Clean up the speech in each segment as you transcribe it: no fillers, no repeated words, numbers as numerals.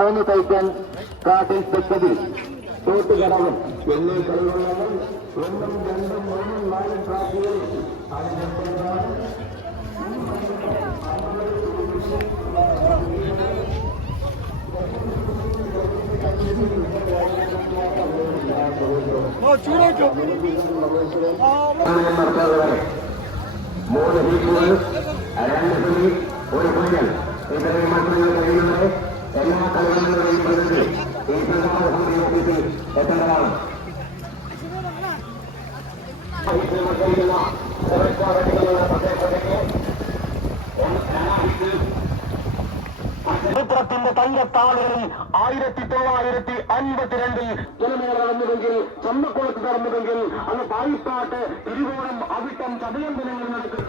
3 തൈക്കൻ കാട്ടിൽ തെക്കതിൽ തോട്ടുകടവും എന്നീ കളിവള്ളങ്ങൾ 1, 2, 3, 4 ട്രാക്കുകളിൽ മൂന്ന് ഹീറ്റുകൾ 2 തുണി 1 കുഞ്ഞൽ ഇത്രയും മത്സരങ്ങൾ കഴിയുന്നത് എല്ലാ കളികളുടെയും പ്രതിനിധി ഈ പ്രധാന ഓഫീസിൽ എത്തേണ്ടതാണ്. ചരിത്രത്തിന്റെ തങ്കത്താളുകളിൽ 1952 ജനമേള നടന്നുവെങ്കിൽ, ചമ്മക്കുളത്ത് നടന്നുവെങ്കിൽ, അന്ന് പായിപ്പാട്ട്, തിരുവോണം, അവിട്ടം, ചതയം ദിനങ്ങൾ നടക്കും.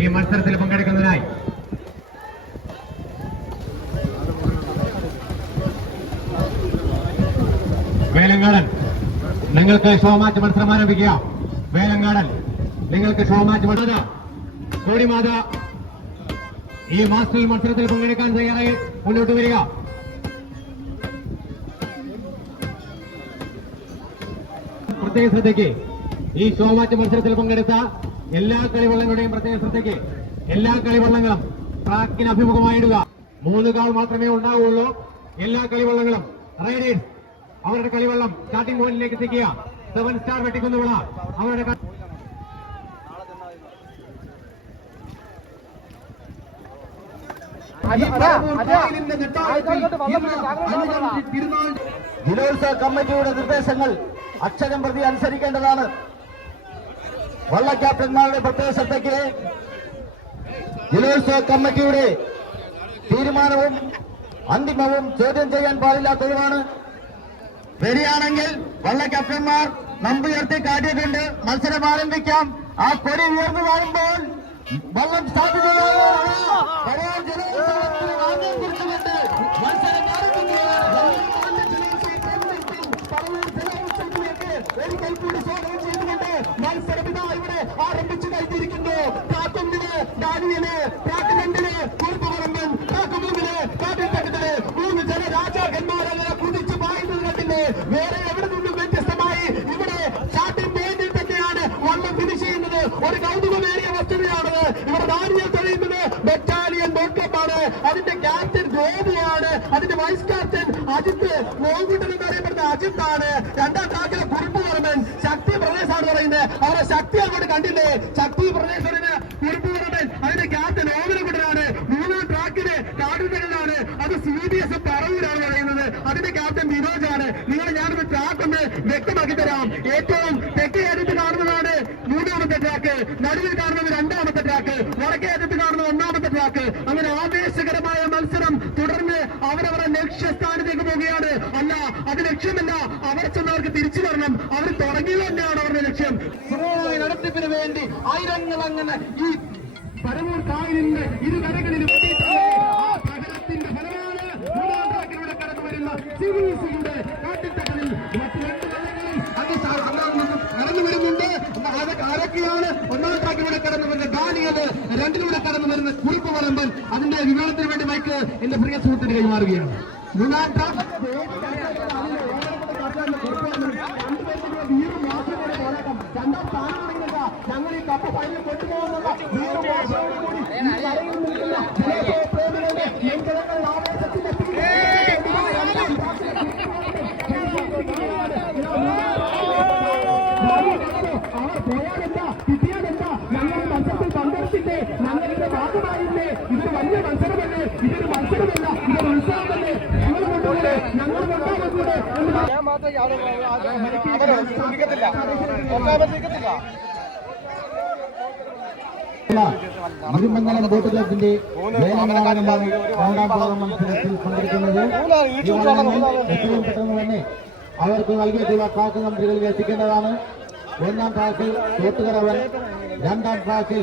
ഈ മത്സരത്തിൽ പങ്കെടുക്കുന്നതിനായി വേലങ്ങാടൻ നിങ്ങൾക്ക് ഷോ മാച്ച് മത്സരം ആരംഭിക്കുക. വേലങ്ങാടൻ നിങ്ങൾക്ക് ഷോ മാച്ച് മത്സരം കൂടിമാത ഈ മാസ്റ്റർ മത്സരത്തിൽ പങ്കെടുക്കാൻ തയ്യാറായി മുന്നോട്ട് വരിക. പ്രത്യേക ശ്രദ്ധയ്ക്ക് ഈ ഷോ മാച്ച് മത്സരത്തിൽ പങ്കെടുത്ത എല്ലാ കളിവള്ളങ്ങളുടെയും പ്രത്യേക ശ്രദ്ധയ്ക്ക് എല്ലാ കളിവള്ളങ്ങളും ട്രാക്കിന് അഭിമുഖമായിടുക. 3 കാൾ മാത്രമേ ഉണ്ടാവുകയുള്ളൂ. എല്ലാ കളിവള്ളങ്ങളും റൈഡേഴ്സ് അവരുടെ കളിവള്ളം സ്റ്റാർട്ടിംഗ് പോയിന്റിലേക്ക് എത്തിക്കുക. 7 സ്റ്റാർ വെട്ടിക്കുന്നുവിള അവരുടെ ജില്ലോത്സവ കമ്മിറ്റിയുടെ നിർദ്ദേശങ്ങൾ അക്ഷരം പ്രതി അനുസരിക്കേണ്ടതാണ്. വള്ള ക്യാപ്റ്റന്മാരുടെ പ്രത്യേക ശ്രദ്ധയ്ക്ക് ജില്ലോത്സവ കമ്മിറ്റിയുടെ തീരുമാനവും അന്തിമവും ചോദ്യം ചെയ്യാൻ പാടില്ലാത്തതുമാണ്. വരികയാണെങ്കിൽ വള്ള ക്യാപ്റ്റന്മാർ നമ്പുയർത്തി കാട്ടിയിട്ടുണ്ട്. മത്സരം ആരംഭിക്കാം. ആ കൊടി ഉയർന്നു കാണുമ്പോൾ വള്ളം സ്റ്റാർട്ട് ഒരിക്കൽ കൂടി സ്വാഗതം ചെയ്തുകൊണ്ട് മത്സരപിതാ ഇവിടെ ആരംഭിച്ചു കഴിഞ്ഞിരിക്കുന്നു. ട്രാക്ക് 1 ഡാനിയല്, ട്രാക്ക് 2 കുറുപ്പുറമ്പൻ, ട്രാക്ക് 3 കാട്ടിൽ തക്കത്തില് 3 ജനരാജാക്കന്മാരങ്ങനെ കുതിച്ചു പായുന്നത് കണ്ടില്ലേ. വേറെ എവിടെ നിന്നും വ്യത്യസ്തമായി ഇവിടെ സ്റ്റാർട്ടിംഗ് പോയിന്റിൽ തന്നെയാണ് വള്ളം ഫിനിഷ് ചെയ്യുന്നത്. ഒരു കൗതുകമേറിയ വസ്തുതയാണത്. ഇവിടെ ഡാനിയൽ തെളിയുന്നത് ബറ്റാലിയൻ ബോട്ടപ്പാണ്. അതിന്റെ ക്യാപ്റ്റൻ ഗോപിയാണ്. അതിന്റെ വൈസ് ക്യാപ്റ്റൻ അജിത്ത് മോഹൻകുട്ടൻ എന്നറിയപ്പെടുന്ന അജിത്താണ്. 2ാം ട്രാക്കിലെ കുറുപ്പുപുറമൻ ശക്തി പ്രദേശാണ് പറയുന്നത്. അവരുടെ ശക്തി അങ്ങോട്ട് കണ്ടില്ലേ. ശക്തി പ്രദേശത്തിന് കുറുപ്പുപുറമൻ അതിന്റെ ക്യാപ്റ്റൻ ഓമനക്കുട്ടനാണ്. 3ാം ട്രാക്കിന് കാടുതലാണ്. അത് CBS പറവൂരാണ് പറയുന്നത്. അതിന്റെ ക്യാപ്റ്റൻ വിനോജാണ്. നിങ്ങൾ ഞാനൊരു ട്രാക്ക് ഒന്ന് വ്യക്തമാക്കി തരാം. ഏറ്റവും തെക്കേ അറ്റത്ത് കാണുന്നതാണ് 3ാമത്തെ ട്രാക്ക്, നടുവിൽ കാണുന്നത് 2ാമത്തെ ട്രാക്ക്, വടക്കേ അറ്റത്ത് കാണുന്നത് 1ാമത്തെ ട്രാക്ക്. അങ്ങനെ ആവേശകരമായ മത്സരം തുടർന്ന് അവരവരുടെ ലക്ഷ്യസ്ഥാനത്തേക്ക് പോവുകയാണ്. അല്ല, അത് ലക്ഷ്യമല്ല, അവിടെ ചെന്നവർക്ക് തിരിച്ചു വരണം. അവർ തുടങ്ങിയത് തന്നെയാണ് അവരുടെ ലക്ഷ്യം. സുഗമമായ നടത്തിപ്പിന് വേണ്ടി ആയിരങ്ങൾ അങ്ങനെ ഈ പരമൂർ കായലിന്റെ ഇരുകരകളിലും പ്രകടനത്തിന്റെ ഫലമാണ് 3ാം ട്രാക്കിലൂടെ കടന്നു വരുന്ന CBSയുടെ കാട്ടിത്തകളിൽ മറ്റു 2 വള്ളങ്ങളിൽ കടന്നു വരുന്നുണ്ട്. ആരൊക്കെയാണ് 1ാം ട്രാക്കിലൂടെ കടന്നു വരുന്ന ഡാനിയല്, 2ലൂടെ കടന്നു വരുന്ന കുറുപ്പുപറമ്പൻ. അതിന്റെ വിവരണത്തിന് വേണ്ടി മൈക്ക് എന്റെ പ്രിയ സുഹൃത്തിന് കൈമാറുകയാണ്. 3ാം ട്രാക്ക് ഞങ്ങൾ ഈ കപ്പ് ഫൈനൽ കൊണ്ടുപോകുന്നുള്ള അവർ പോയാലെന്താ കിട്ടിയാലെന്താ. ഞങ്ങൾ മത്സരത്തിൽ പങ്കെടുത്തില്ലേ, ഞങ്ങളുടെ ഭാഗമായില്ലേ. ഇതൊരു വലിയ മത്സരമല്ലേ, ഇതൊരു മത്സരമല്ല, ഇതൊരു ഉത്സവമല്ലേ. ഞങ്ങൾ കൊണ്ടുപോലെ ഞങ്ങൾ കൊണ്ടാകുന്നത് ഞാൻ മാത്രമേ ഇരുമംഗലം ബോട്ട് ക്ലബിന്റെ വേലങ്ങാടനാണ് 2ാം ഭാഗം മത്സരത്തിൽ പങ്കെടുക്കുന്നത്. എത്രയും പെട്ടെന്ന് തന്നെ അവർക്ക് നൽകിയിട്ടുള്ള ട്രാക്ക് കമ്പനികളിൽ എത്തിക്കേണ്ടതാണ്. 1ാം ട്രാക്കിൽ തോട്ടുകടവൻ, 2ാം ട്രാക്കിൽ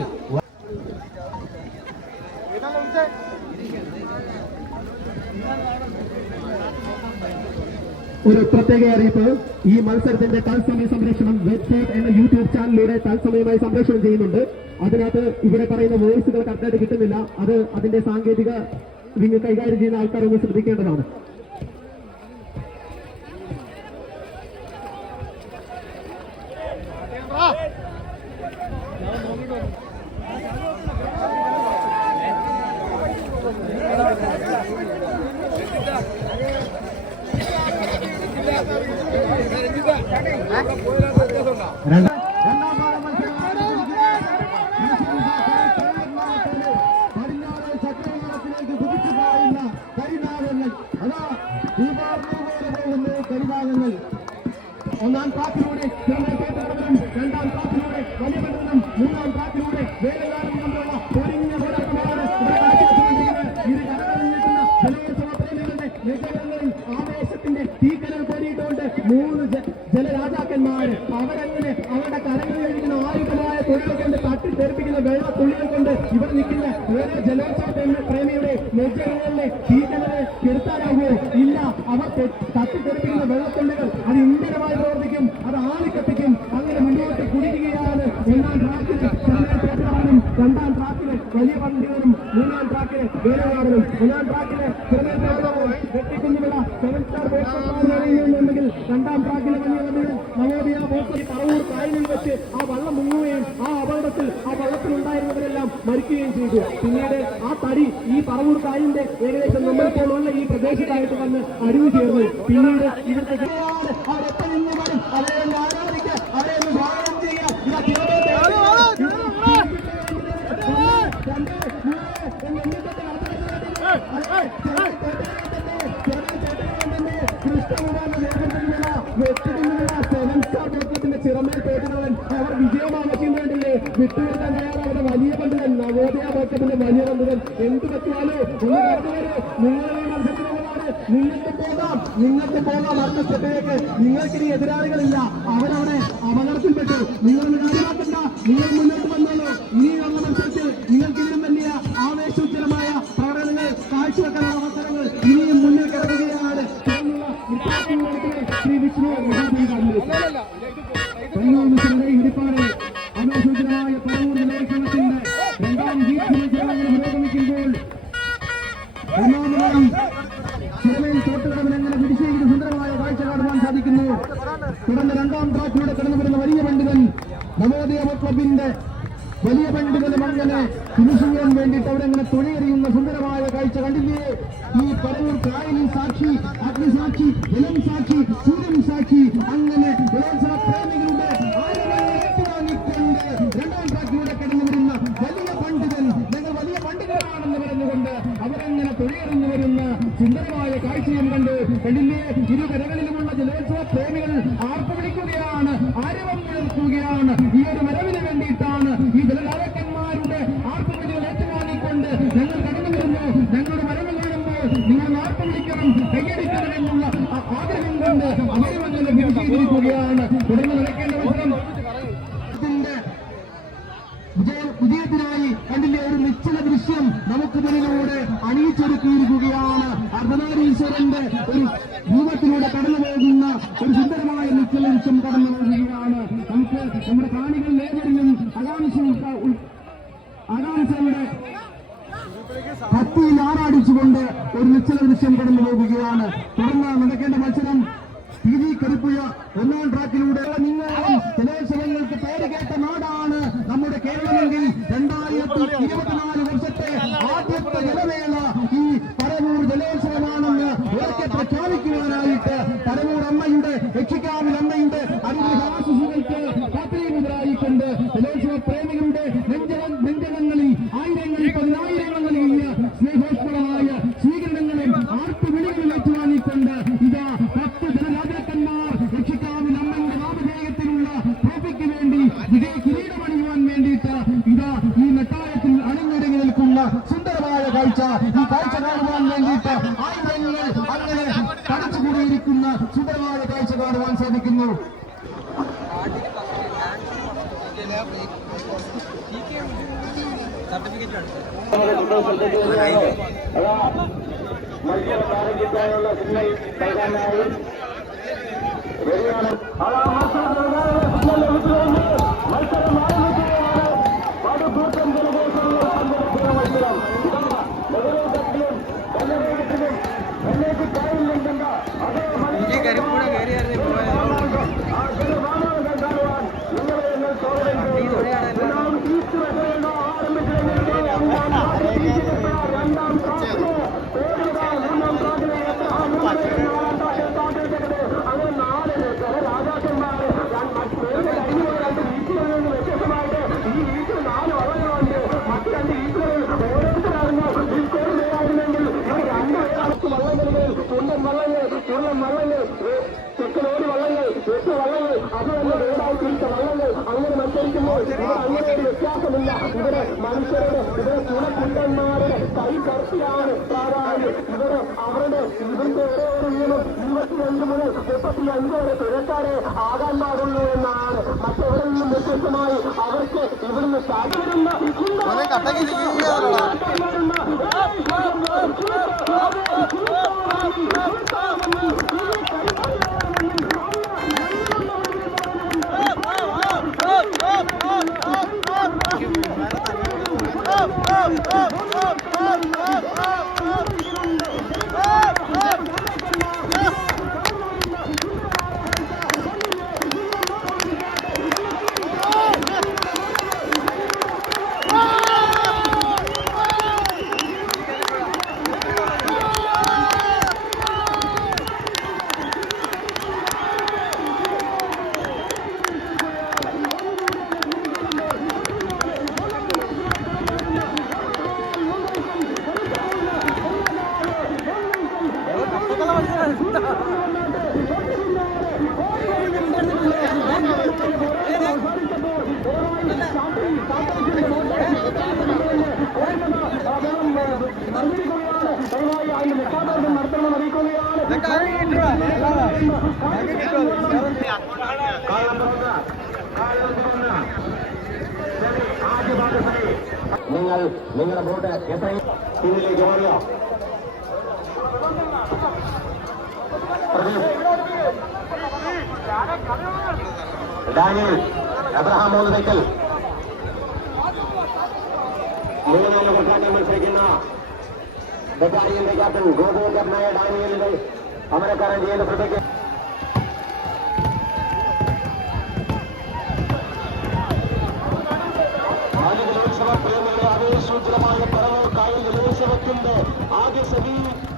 ഒരു പ്രത്യേക അറിയിപ്പ്. ഈ മത്സരത്തിന്റെ തത്സമയ സംരക്ഷണം വെബ്സൈറ്റ് എന്ന യൂട്യൂബ് ചാനലിലൂടെ തത്സമയമായി സംരക്ഷണം ചെയ്യുന്നുണ്ട്. അതിനകത്ത് ഇവിടെ പറയുന്ന വോയിസുകൾ കറക്റ്റായിട്ട് കിട്ടുന്നില്ല. അത് അതിന്റെ സാങ്കേതിക വിങ് കൈകാര്യം ചെയ്യുന്ന ആൾക്കാർ ഒന്ന് ശ്രദ്ധിക്കേണ്ടതാണ്. ഒന്നാം ട്രാക്കിലൂടെ രണ്ടാം ട്രാക്കിലൂടെ വലിയ ബന്ധനം, മൂന്നാം ട്രാക്കിലൂടെ വേലകാലം കൊണ്ടുള്ള ഒരുങ്ങിയ പോരാട്ടമാണ് ഇരു കടകളിലെത്തുന്ന ജലോത്സവ പ്രേമികളുടെ നിജങ്ങളിൽ ആവേശത്തിന്റെ തീക്കനൽ കോരിയിട്ടുകൊണ്ട് മൂന്ന് ജലരാജാക്കന്മാര് അവരങ്ങനെ അവരുടെ കരങ്ങളിലിരിക്കുന്ന ആയുധമായ തൊഴിൽ കൊണ്ട് തട്ടിത്തെറിപ്പിക്കുന്ന വെള്ളത്തുള്ളികൾ കൊണ്ട് ഇവിടെ നിൽക്കുന്ന ഓരോ ജലോത്സവ പ്രേമിയുടെ നെജകളിലെ തീക്കനലെ കെടുത്താനാകുമോ? ഇല്ല. അവർ തട്ടിത്തെറിപ്പിക്കുന്ന വെള്ളത്തുള്ളികൾ അത് ഇന്ധനമായി പ്രവർത്തിക്കും, അത് ആളിക്കത്തിക്കും. അങ്ങനെ മുന്നോട്ട് കുടിക്കുകയാണ്. ഒന്നാം ട്രാക്കില് ചെറുതാനും രണ്ടാം ട്രാക്കില് വലിയ പണ്ടികളും മൂന്നാം ട്രാക്കില് വേലകാടനും ഒന്നാം ട്രാക്കില് വെട്ടിക്കുഞ്ഞുവിള 7 സ്റ്റാർ ബോട്ടുണ്ടെങ്കിൽ രണ്ടാം ട്രാക്കിലെ വലിയ വണ്ടികൾ നവോദയ ബോട്ട് പറവൂർ കായലിൽ വെച്ച് ആ വള്ളം മുങ്ങുകയും ആ അപകടത്തിൽ ആ വള്ളത്തിലുണ്ടായിരുന്നവരെല്ലാം മരിക്കുകയും ചെയ്തു. പിന്നീട് ആ തടി ഈ പറവൂർ കായലിന്റെ ഏകദേശം നമ്മളിപ്പോഴുള്ള ഈ പ്രദേശത്തായിട്ട് വന്ന് അടിഞ്ഞു ചേർന്നു. പിന്നീട് ഇവിടുത്തെ അവരെപ്പോൾ നിന്ന് വരും, അവരെ ഒന്ന് ആരാധിക്കുക, അവരെ ഒന്ന് സ്വാഗതം ചെയ്യുക. ചിറമേൽ പേട്ടുകളൻ അവർ വിജയമാക്കിയതില്ലേ വിട്ടുവരുത്താൻ തയ്യാറാവുന്ന വലിയ പണ്ഡിതൻ നവോദയ ബോട്ടത്തിന്റെ വലിയ പണ്ഡിതൻ എന്ത് പറ്റുവാലോ ഒന്ന് കടന്നു വരൂ. നിങ്ങൾ ഈ മത്സരത്തിനുള്ളതാണ്. നിങ്ങൾക്ക് പോകാം അടുത്ത സ്റ്റെപ്പിലേക്ക്. നിങ്ങൾക്കിനി എതിരാളികളില്ല. അവരവിടെ അപകടത്തിൽപ്പെട്ടു. നിങ്ങളൊന്ന് കാര്യമാക്കണ്ട, നിങ്ങൾ മുന്നോട്ട് വന്നോളൂ. ഇനിയുള്ള മത്സരത്തിൽ നിങ്ങൾക്കിതിനും വലിയ ആവേശോജ്ജലമായ പ്രകടനങ്ങൾ കാഴ്ചവെക്കാനുള്ള അവസരങ്ങൾ ഇനിയും മുന്നിൽ കിടക്കുകയാണ്. ശ്രീ വിഷ്ണു ഇരിപ്പാട് ആവേശോജ്ജലമായ പറവൂർ ജലോത്സവത്തിന്റെ രണ്ടാം ഗീത് മത്സരങ്ങൾ പുരോഗമിക്കുമ്പോൾ ഒന്നാമതായി ചിറമേൽ തോട്ടുകടവിൽ അങ്ങനെ പിടിച്ചെയ്ത് സുന്ദരമായ കാഴ്ച കാണുവാൻ സാധിക്കുന്നു. തുടർന്ന് രണ്ടാം ട്രാക്കിലൂടെ കടന്നുവരുന്ന വലിയ പണ്ഡിതൻ നവോദയ ക്ലബിന്റെ വലിയ പണ്ഡിതനും അങ്ങനെ ഫിനിഷിംഗ് ചെയ്യാൻ വേണ്ടിയിട്ട് അവരങ്ങനെ തൊഴിലെറിയുന്ന സുന്ദരമായ കാഴ്ച കണ്ടില്ലേ? ഈ പറവൂർ കായലിൽ സാക്ഷി, അഗ്നിസാക്ഷി, ജലം സാക്ഷി, സൂര്യൻ സാക്ഷി, അങ്ങനെ ജലോത്സവ പ്രേമികളുടെ ഏറ്റുവാങ്ങിക്കൊണ്ട് രണ്ടാം ട്രാക്കിലൂടെ കടന്നു വരുന്ന വലിയ പണ്ഡിതൻ ഞങ്ങൾ വലിയ പണ്ഡിതരാണെന്ന് പറഞ്ഞുകൊണ്ട് അവരങ്ങനെ തൊഴിലെറിഞ്ഞു വരുന്ന സുന്ദരമായ കാഴ്ചയും കണ്ടില്ലേ? ഇരുകരകളിലുമുള്ള ജലോത്സവ പ്രേമികൾ ആർപ്പ് വിളിക്കുകയാണ്, ആരവം മുഴക്കുകയാണ്. ഈ ഒരു വരവിന് വേണ്ടിയിട്ടാണ് ഈ ജലരാജാക്കന്മാരുടെ ആർപ്പുവിളികൾ ഏറ്റുവാങ്ങിക്കൊണ്ട് ഞങ്ങൾ കടന്നു വരുന്നു. ഞങ്ങളുടെ വരവ് കാണുമ്പോൾ നിങ്ങൾ ആർപ്പ് വിളിക്കണം, കൈയടിക്കണം എന്നുള്ള ആഗ്രഹം കൊണ്ട് അവരും അങ്ങനെ വിജയിച്ചിരിക്കുകയാണ്. തുടർന്ന് നടക്കേണ്ട മത്സരം വിജയത്തിനായി കണ്ടില്ലേ? ഒരു നിശ്ചല ദൃശ്യം നമുക്ക് മുന്നിലൂടെ അണിയിച്ചൊരുക്കിയിരിക്കുകയാണ്. അർദ്ധനാരീശ്വരന്റെ ഒരു രൂപത്തിലൂടെ കടന്നു പോകുന്ന ഒരു സുന്ദരമായ നിശ്ചല ദൃശ്യം കടന്നു പോകുകയാണ്. നമുക്ക് നമ്മുടെ കാണികൾ ഏവരിലും ആകാംക്ഷയുടെ കത്തിയിൽ ആറാടിച്ചുകൊണ്ട് ഒരു നിശ്ചല ദൃശ്യം കടന്നു പോകുകയാണ്. തുടർന്ന് നടക്കേണ്ട മത്സരം TV കരുപ്പുഴ ഒന്നാം ട്രാക്കിലൂടെ. നിങ്ങളും ജലോത്സവങ്ങൾക്ക് പേര് കേട്ട നാടാണ് നമ്മുടെ കേരളമെങ്കിൽ 2024 വർഷത്തെ ആദ്യത്തെ ജലവേള ഈ പറവൂർ ജലോത്സവമാണെന്ന് ഉറക്കെ പ്രഖ്യാപിക്കുവാനായിട്ട് പറവൂർ അമ്മയുടെ രക്ഷിക്കാവിൽ അമ്മയുടെ അനുഗ്രഹാശിസുകൾക്ക് കാത്തിരിമുതലായിക്കൊണ്ട് ജലോത്സവ പ്രേമികളുടെ നെഞ്ചകങ്ങളിൽ ആയിരങ്ങളിൽ പതിനായിരങ്ങളിൽ സ്നേഹോഷ്മളമായ സ്വീകരണങ്ങളും ആർപ്പുവിളികളും ഏറ്റുവാങ്ങിക്കൊണ്ട് ഇതാ 10 ജനരാജാക്കന്മാർ രക്ഷിക്കാവിൽ അമ്മയുടെ നാമധേയത്തിലുള്ള ട്രോഫിക്ക് വേണ്ടി വിജയ കിരീടമണിയുവാൻ വേണ്ടിയിട്ട് ഇതാ ഈ നെട്ടായത്തിൽ അണിഞ്ഞൊരുങ്ങി നിൽക്കുന്ന സുന്ദരമായ കാഴ്ച. ഈ കാഴ്ച കാണുവാൻ വേണ്ടിയിട്ട് ആയിരങ്ങൾ അങ്ങനെ തടച്ചുകൂടിയിരിക്കുന്ന സുന്ദരമായ കാഴ്ച കാണുവാൻ സാധിക്കുന്നു. മത്സരം ആരംഭിക്കാനുള്ള സിഗ്നൽ നൽകാനായി ചെക്കലോടി വള്ളങ്ങൾ, എട്ട് വള്ളങ്ങൾ, അത് തന്നെ വേടായിട്ടിരിച്ച വള്ളങ്ങൾ അങ്ങനെ മത്സരിക്കുമ്പോൾ ഇവിടെ അങ്ങനെ ഒരു വ്യത്യാസമില്ല. ഇവിടെ മനുഷ്യരുടെ, ഇവിടെ കുണക്കുണ്ടന്മാരുടെ കൈ കർത്തിയാണ് പ്രാധാന്യം. ഇവിടെ അവരുടെ ഇതിന്റെ ഒരേ ഒരു നിയമം 25 മുതൽ 35 വരെ തുഴക്കാരെ ആകാൻ പാടുള്ളൂ എന്നാണ്. മറ്റെവിടെ നിന്നും വ്യത്യസ്തമായി അവർക്ക് ഇവിടുന്ന് സാധ്യതയുണ്ട്. നിങ്ങളുടെ ബോട്ട് എത്രയും പിന്നിലേക്ക് മാറിയോ? ഡാനിയൽ എബ്രഹാം മൂന്നതയ്ക്കൽ മൂന്നിലെ കൊട്ടാട്ടം മത്സരിക്കുന്ന ബറ്റാലിയന്റെ ക്യാപ്റ്റൻ ഗോപു കർണായ ഡാനിയലിന്റെ അമരക്കാരൻ ചെയ്യുന്ന പ്രതിക്ക് ആവേശോജ്ജലമായ പറവൂർ കായൽ ജലോത്സവത്തിന്റെ ആദ്യ സെമി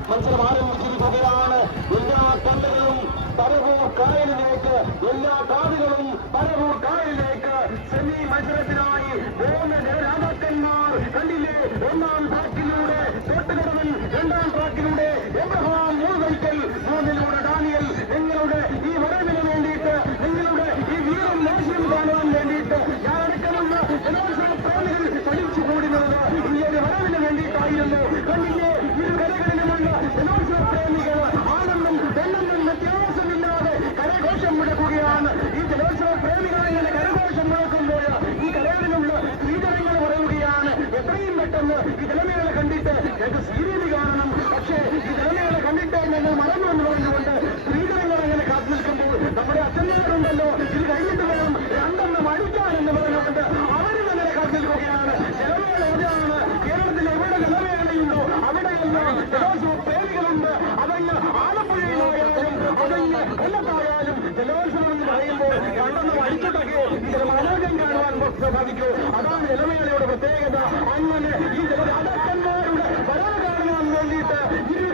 മത്സരം ആരംഭിച്ചിരിക്കുകയാണ്. എല്ലാ കല്ലുകളും പറവൂർ കായലിലേക്ക്, എല്ലാ കാതുകളും പറവൂർ കായലിലേക്ക് സെമി മത്സരത്തിനായി 3 രാജാക്കന്മാർ കണ്ടില്ലേ. ഒന്നാം ട്രാക്കിലൂടെ തൊട്ടുകടവൻ, രണ്ടാം ട്രാക്കിലൂടെ എബ്രഹാം മൂന്നൈക്കൽ, മൂന്നിലൂടെ ഡാനിയൽ. നിങ്ങളുടെ ഈ വരവിന് വേണ്ടിയിട്ട്, നിങ്ങളുടെ ഈ വീരം മോശം കാണുവാൻ വേണ്ടിയിട്ട് ഞാനടക്കമുള്ള ജലോത്സവ പ്രേമികൾ പഠിച്ചുകൂടുന്നത് ഈ ഒരു വരവിന് വേണ്ടിയിട്ടായിരുന്നു. കണ്ടില്ലേ, ഇരു കരകളിലുമുള്ള ജലോത്സവ പ്രേമികൾ ആണെന്നും പെണ്ണെന്നും വ്യത്യാസമില്ലാതെ കരഘോഷം മുഴക്കുകയാണ്. ഈ ജലോത്സവ പ്രേമികൾ ഇങ്ങനെ കരഘോഷം മുഴക്കുമ്പോൾ ഈ കലയിലുള്ള സ്ത്രീജനങ്ങൾ പറയുകയാണ്, എത്രയും പെട്ടെന്ന് ഈ ജലമേള കണ്ടിട്ട് ഞങ്ങൾക്ക് സീരിയൽ കാണണം. പക്ഷേ ഈ ജലമേള കണ്ടിട്ട് ഞങ്ങൾ മറന്നു എന്ന് പറഞ്ഞുകൊണ്ട് സ്ത്രീജനങ്ങൾ അങ്ങനെ കാത്തു നിൽക്കുമ്പോൾ നമ്മുടെ അച്ഛന്മാരുണ്ടല്ലോ, ഇത് കഴിഞ്ഞിട്ട് വേണം രണ്ടെണ്ണം അടിക്കാൻ എന്ന് പറഞ്ഞുകൊണ്ട് അവരും അങ്ങനെ കാത്തു നിൽക്കുകയാണ്. ജലമേള എവിടെയാണ്? കേരളത്തിൽ എവിടെ ജലമേളയുണ്ടോ അവിടെയെല്ലാം ജലോത്സവ പ്രേമികളുണ്ട്. അതങ്ങ് ആലപ്പുഴയിലായാലും അതങ്ങ് കൊല്ലത്തായാലും ജലോത്സവം എന്ന് പറയുമ്പോൾ രണ്ടെണ്ണം അടിച്ചിട്ടൊക്കെ ഇതിന് മനോജം കാണുവാൻ സാധിക്കൂ. അതാണ് ജലമേളയുടെ പ്രത്യേകത. അങ്ങനെ ഈ ജലരാജാക്കന്മാരുടെ വരവ് കാണുവാൻ വേണ്ടിയിട്ട് ഇരു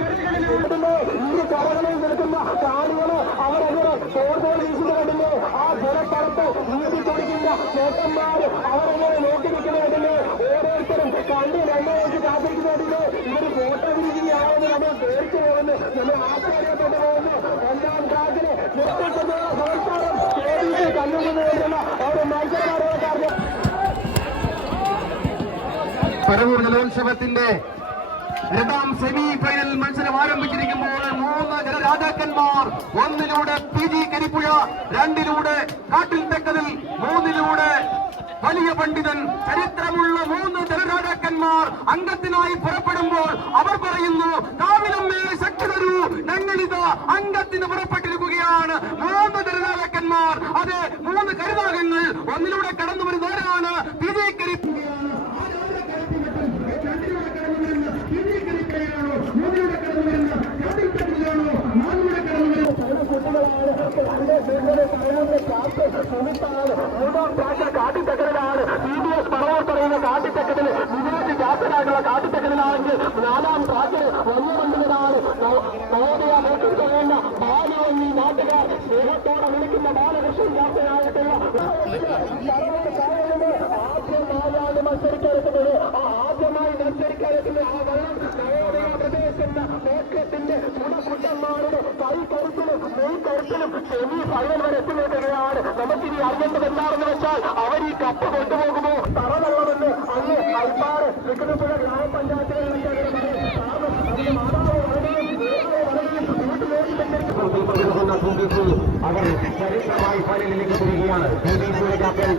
കരകളിൽ നിൽക്കുന്ന കാണികള് അവരങ്ങനെ തോർത്തോട് വീശുന്ന കണ്ടില്ലേ. ആ ജലപ്പറത്ത് നീട്ടി തുടിക്കുന്ന ചേട്ടന്മാര് അവരങ്ങനെ നോക്കി നിൽക്കുന്ന കണ്ടില്ലേ. ഓരോരുത്തരും കണ്ട് രണ്ടാഴ്ച കാത്തിരിക്കുന്നതിന് ഇവര് ഫോട്ടോ വിരിക്കുകയാണെന്ന് നമ്മൾ പേടിച്ചു പോകുന്നു, നമ്മൾ ആശ്ചര്യപ്പെട്ടു പോകുന്നു. രണ്ടാം ട്രാക്കിന് നിർത്തിക്കുന്ന സംസ്ഥാനം കല്ലുകൊണ്ട് വരുന്ന ഒരു മത്സരമാരോട് കാര്യം. പറവൂർ ജലോത്സവത്തിന്റെ രണ്ടാം സെമി ഫൈനൽ മത്സരം ആരംഭിച്ചിരിക്കുമ്പോൾ 3 ജലരാജാക്കന്മാർ, 1 പി ജി കരിപ്പുഴ, 2 കാട്ടിൽ തെക്കതിൽ, 3 വലിയ പണ്ഡിതൻ. ചരിത്രമുള്ള 3 ജനരാജാക്കന്മാർ അംഗത്തിനായി പുറപ്പെടുമ്പോൾ അവർ പറയുന്നു, കാവിലമ്മേ ശക്തി തരൂ, ഞങ്ങളിത് അംഗത്തിന് പുറപ്പെട്ടിരിക്കുകയാണ്. 3 ജനരാജാക്കന്മാർ, അതെ 3 കരുനാഗങ്ങൾ ഒന്നിലൂടെ കടന്നു വരുന്നവരാണ്. കാട്ടിത്തക്കലിലാണ് CBS പറവൂർ പറയുന്ന കാട്ടിത്തക്കലിൽ വിദേശ ജാത്തനായിട്ടുള്ള കാട്ടിത്തക്കലിലാണെങ്കിൽ 4ാം ട്രാക്കിൽ വലിയ മണ്ഡലമാണ് നവോദയ നോക്കി പറയുന്ന ബാലവന്നി നാട്ടുകാർ സ്നേഹത്തോടെ വിളിക്കുന്ന ബാലകൃഷ്ണൻ ജാത്തനായിട്ടുള്ള ആദ്യമായാണ് മത്സരിക്കാനെത്തുന്നത്. ആ ആദ്യമായി മത്സരിക്കാനെത്തുന്ന ആ വെള്ളം നവോദയ പ്രദേശത്തിന്റെ പോക്കറ്റിന്റെ ഗുണകുട്ടന്മാരുടെ കൈക്കരുത്തിലും നെയ്ക്കരുത്തിലും സെമി ഫൈനൽ വരെ എത്തി നിൽക്കുകയാണ്. നമുക്കിനി അറിയേണ്ടത് എന്താണെന്ന് വെച്ചാൽ അവർ ഈ കപ്പ് കൊണ്ടുപോകുമോ തറവെള്ളമെന്ന് അങ്ങ് അൽപ്പാട് തൃക്കണപ്പുഴ ഗ്രാമപഞ്ചായത്തുകളിലൊക്കെ അവർ ചരിത്രമായി ഫൈനലിലേക്ക് തിരികെയാണ്. CBCയുടെ ക്യാപ്റ്റൻ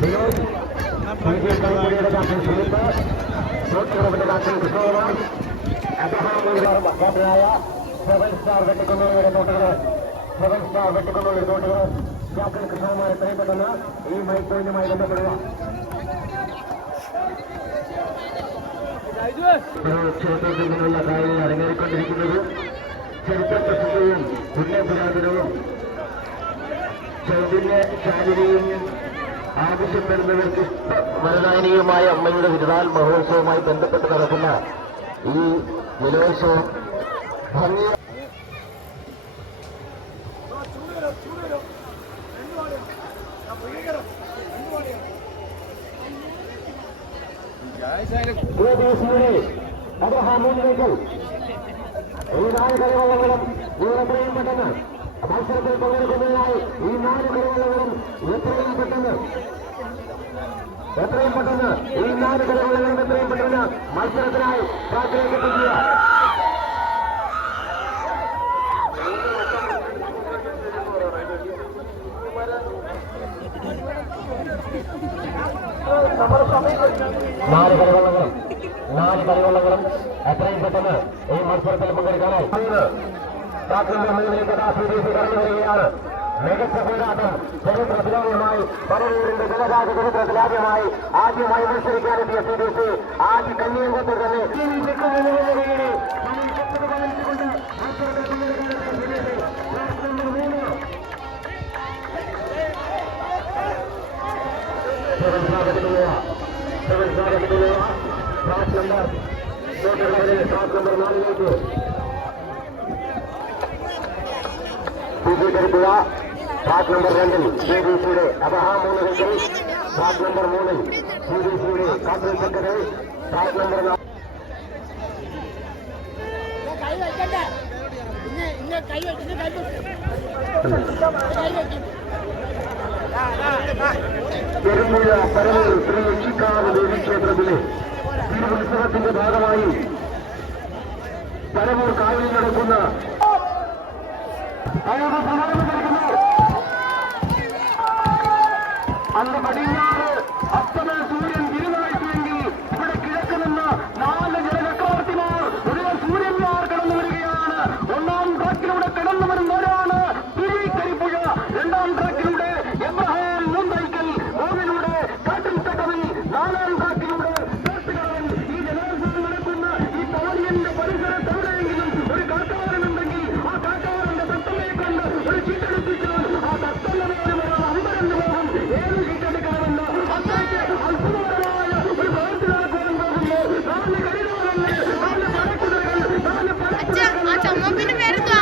വിനോദ്, യുടെ ക്യാപ്റ്റൻ സുഹൃത്ത്, യുടെ ക്യാപ്റ്റൻ കൃഷ്ണകുമാർ, ക്യാപ്റ്റനായ 7 സ്റ്റാർ വെട്ടിക്കുന്നവരുടെ നോട്ടുകൾ, 7 സ്റ്റാർ വെട്ടിക്കുന്നവരുടെ നോട്ടുകൾ ക്യാപ്റ്റൻ കൃഷ്ണകുമാർ എത്രയും പെട്ടെന്ന് ഈ മൈക്ക് പോയിന്റുമായി ബന്ധപ്പെടുക. ക്ഷേത്രത്തിൽ നിന്നുള്ള കാര്യം അരങ്ങേറിക്കൊണ്ടിരിക്കുന്നത് ചരിത്ര പ്രസിദ്ധവും പുണ്യപുരാതനവും ചൈതന്യശാലിനിയും ആവശ്യപ്പെടുന്നവർക്ക് വരദായനിയുമായ അമ്മയുടെ വിരുന്നാൾ മഹോത്സവവുമായി ബന്ധപ്പെട്ട് നടക്കുന്ന ഈ ജലോത്സവം ഭംഗി അബ്രഹാം മൂന്നിലേക്കൽ ഈ 4 കളിവള്ളങ്ങളും എത്രയും പെട്ടെന്ന് മത്സരത്തിൽ പങ്കെടുക്കുന്നതിനായി ഈ 4 കളിവള്ളങ്ങളും എത്രയും പെട്ടെന്ന് ഈ 4 കളിവള്ളങ്ങളും എത്രയും പെട്ടെന്ന് മത്സരത്തിനായി ട്രാക്കിലേക്ക് എത്തിക്കുക. നാല് കളിവള്ളങ്ങളും എത്രയും പെട്ടെന്ന് ഈ മത്സരത്തിൽ പങ്കെടുക്കാനായി ട്രാക്കിന്റെ മുന്നിലേക്ക് CBC കടന്നു വരികയാണ്. മികച്ച പോരാട്ടം ചരിത്രത്തിലാദ്യമായി പറവൂരിന്റെ ജനജാത ചരിത്രത്തിൽ ആദ്യമായി മത്സരിക്കാനെത്തിയ CBC ആദ്യ കന്യാംഗത്തിൽ തന്നെ ട്രാക്ക് നമ്പർ 4ലേക്ക് സ്വീകരിക്കുക. ട്രാക്ക് നമ്പർ 2-ൽ CBCയുടെ അബ്രഹാം മൂന്നിലേക്കൽ, ട്രാക്ക് നമ്പർ 3-ൽ CBCയുടെ Kappil secretary, track number 4 Perumpuzha Paravur Sree Uchikkavu ദേവീക്ഷേത്രത്തിലെ തിരുവുത്സവത്തിന്റെ ഭാഗമായി പരവൂർ കാവിൽ നടക്കുന്ന അന്ന് പടിഞ്ഞാറ് അസ്തമയ സൂര്യൻ ഇരുന്നാഴ്ചയെങ്കിൽ ഇവിടെ കിഴക്ക് നിന്ന് 4 ജലചക്രവർത്തിമാർ ഒരേ സൂര്യന്മാർ കടന്നു വരികയാണ്. 1ാം ട്രാക്കിലൂടെ കടന്നു വരുന്നവരാണ് തിരുവിക്കരിപ്പുഴ, 2ാം ട്രാക്കിലൂടെ എബ്രഹാം മൂന്നൈക്കൽ, 3-ലൂടെ കാട്ടിൽ തക്കവി, 4ാം ട്രാക്കിലൂടെ ഈ ജലോത്സവം നടക്കുന്ന ഈ പാലിയന്റെ പരിസരത്ത് എവിടെയെങ്കിലും ഒരു കാട്ടാരനുണ്ടെങ്കിൽ ആ കാട്ടാരന്റെ തത്തമ്മയെ കണ്ട് ഒരു ചീട്ടെടുപ്പിച്ചാൽ ആ തത്തമ്മയുടെ അമ്പരന്ന് പോകും. ഏത് ചീട്ടെടുക്കണമെന്ന് അത്രയ്ക്ക് അത്ഭുതകരമായ ഒരു പ്രവൃത്തി നടക്കാൻ പോകുന്നു. 4 കരിനാഗങ്ങൾ, 4 പടക്കുതിരകൾ, 4 ചുമപ്പിന്റെ പേരെന്തോ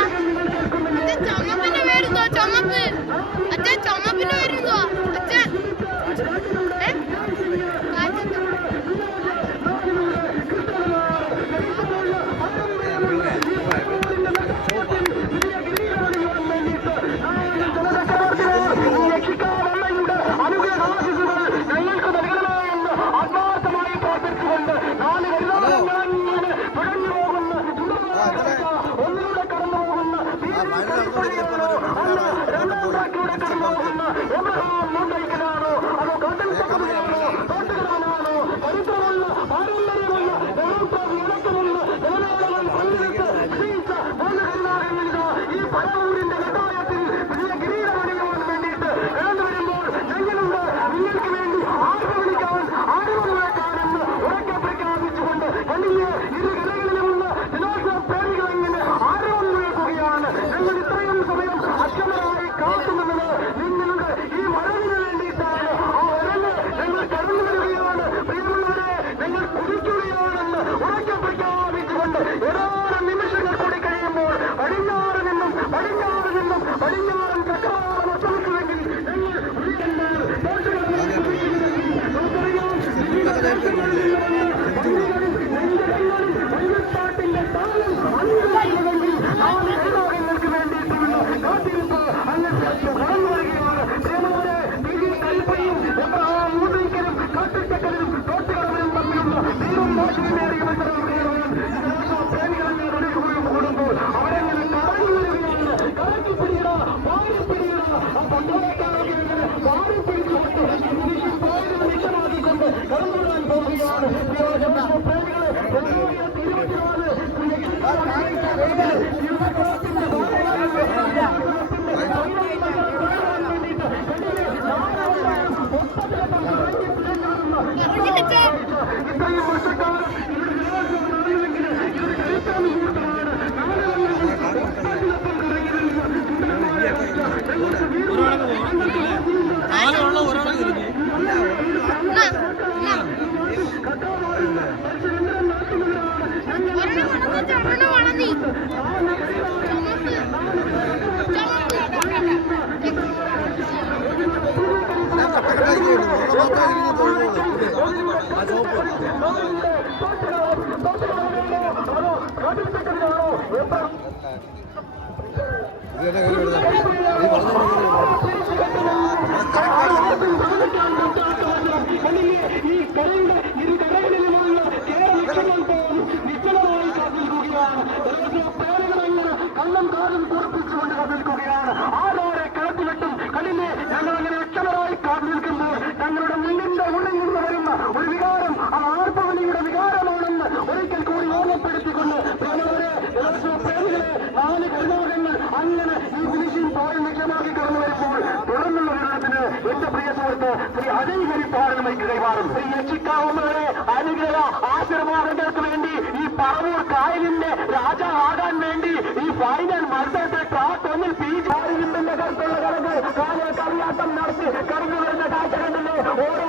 കള്ളം കാലം തോർപ്പിച്ചുകൊണ്ട് നിൽക്കുകയാണ്. ആരോരെ കാത്തുകെട്ടും കളിലെ ഞങ്ങളങ്ങനെ വ്യക്തമായി കാത്തു നിൽക്കുമ്പോൾ ഞങ്ങളുടെ മുന്നിന്റെ ഉള്ളിൽ നിന്ന് വരുന്ന ഒരു വികാരം ആ ആർപ്പവലിയുടെ വികാരമാണെന്ന് ഒരിക്കൽ കൂടി ഓർമ്മപ്പെടുത്തിക്കൊണ്ട് പ്രേമികളെ 4 കരുനാഗങ്ങൾ അങ്ങനെ ഈ ഫിനിഷിംഗ് പോയിന്റ് ലക്ഷ്യമാക്കി കടന്നു വരുമ്പോൾ തുടർന്നുള്ള വിവരണത്തിന് എന്റെ പ്രിയ സുഹൃത്ത് ശ്രീ അജയ് ഹരിപ്പാടനമൈക്ക് കൈമാറും. ശ്രീ യക്ഷിക്കാവുന്നവരെ അനുഗ്രഹ ആശീർവാദങ്ങൾക്ക് വേണ്ടി ഈ പറവൂർ കായലിന്റെ രാജാവാകാൻ വേണ്ടി ഈ ഫൈനൽ മത്സരത്തെ ട്രാക്ക് 1-ൽ പീജിന്റെ കരുത്തുള്ള കടകൾ കാലെ കളിയാട്ടം നടത്തി കടന്നു വരുന്ന കാഴ്ച കണ്ടില്ലേ? ഓരോ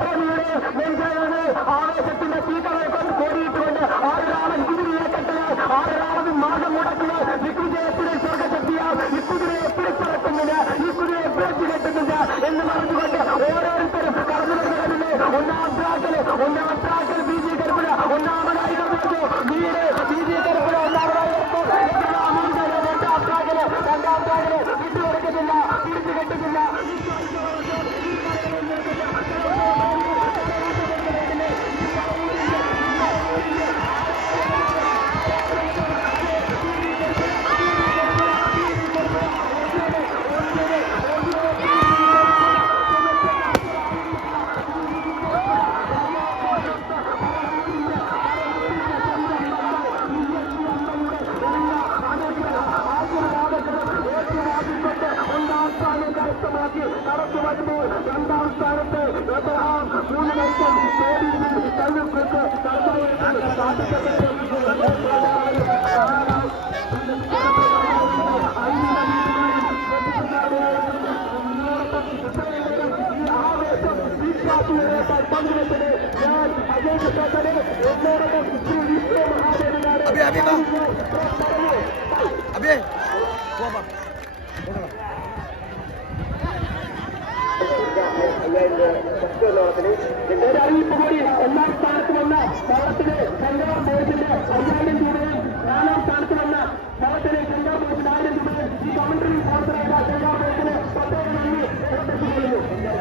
പ്രേമിയുടെ നെഞ്ചാണ് ആവേശത്തിന്റെ തീകളെ കൊണ്ട് കോടിയിട്ടുകൊണ്ട് ആരൊരാളൻ കുതിരയെ കെട്ടുക, ആരൊരാളത് മാർഗം മുടക്കുക, ഈ കുതിരയെ എപ്പിടെ സ്വർഗശക്തിയാൽ ഈ കുതിരയെ എപ്പിടെ പറക്കുന്നില്ല, ഈ കുതിരയെ പിടിച്ചു കെട്ടുന്നില്ല എന്ന് പറഞ്ഞുകൊണ്ട് ഓരോരുത്തരും കടന്നു വരുന്നതിലെ ഒന്നാം ട്രാക്കിൽ ബി ജെ കരുപ്പുഴ ഒന്നാമതായി കടന്നു, ബി ജെ കരുപ്പുഴ ഒന്നാമതായി രണ്ടാം ട്രാക്കില് വിട്ടുകൊടുക്കുന്നില്ല, പിടിച്ചു കെട്ടുന്നില്ല. കടന്നു വരുമ്പോൾ 2ാം സ്ഥാനത്ത് എബ്രഹാം 3 ലക്ഷം തള്ളിപ്പിട്ട് എന്റെ അറിയിപ്പ് കൂടി 1ാം സ്ഥാനത്ത് വന്ന സ്ഥലത്തിന് സെൻട്രൽ ബോർഡിന്റെ 5000 രൂപയും 4ാം സ്ഥാനത്ത് വന്ന സ്ഥലത്തിന് സെൻട്രൽ ബോർഡിന്റെ 1000 രൂപയും ഈ കമന്ററി സ്പോൺസറായ സെൻട്രൽ ബോർഡിന് പ്രത്യേക നന്ദി പ്രകടിപ്പിക്കുന്നു.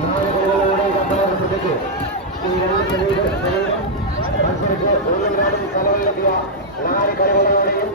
4 കളികളുടെയും കഥാമത്സരത്തിലേക്ക് ഈ 2 മത്സരിച്ച് 1 ഗ്രാമിൽ കലവെത്തിയ 4 കളികളുടെയും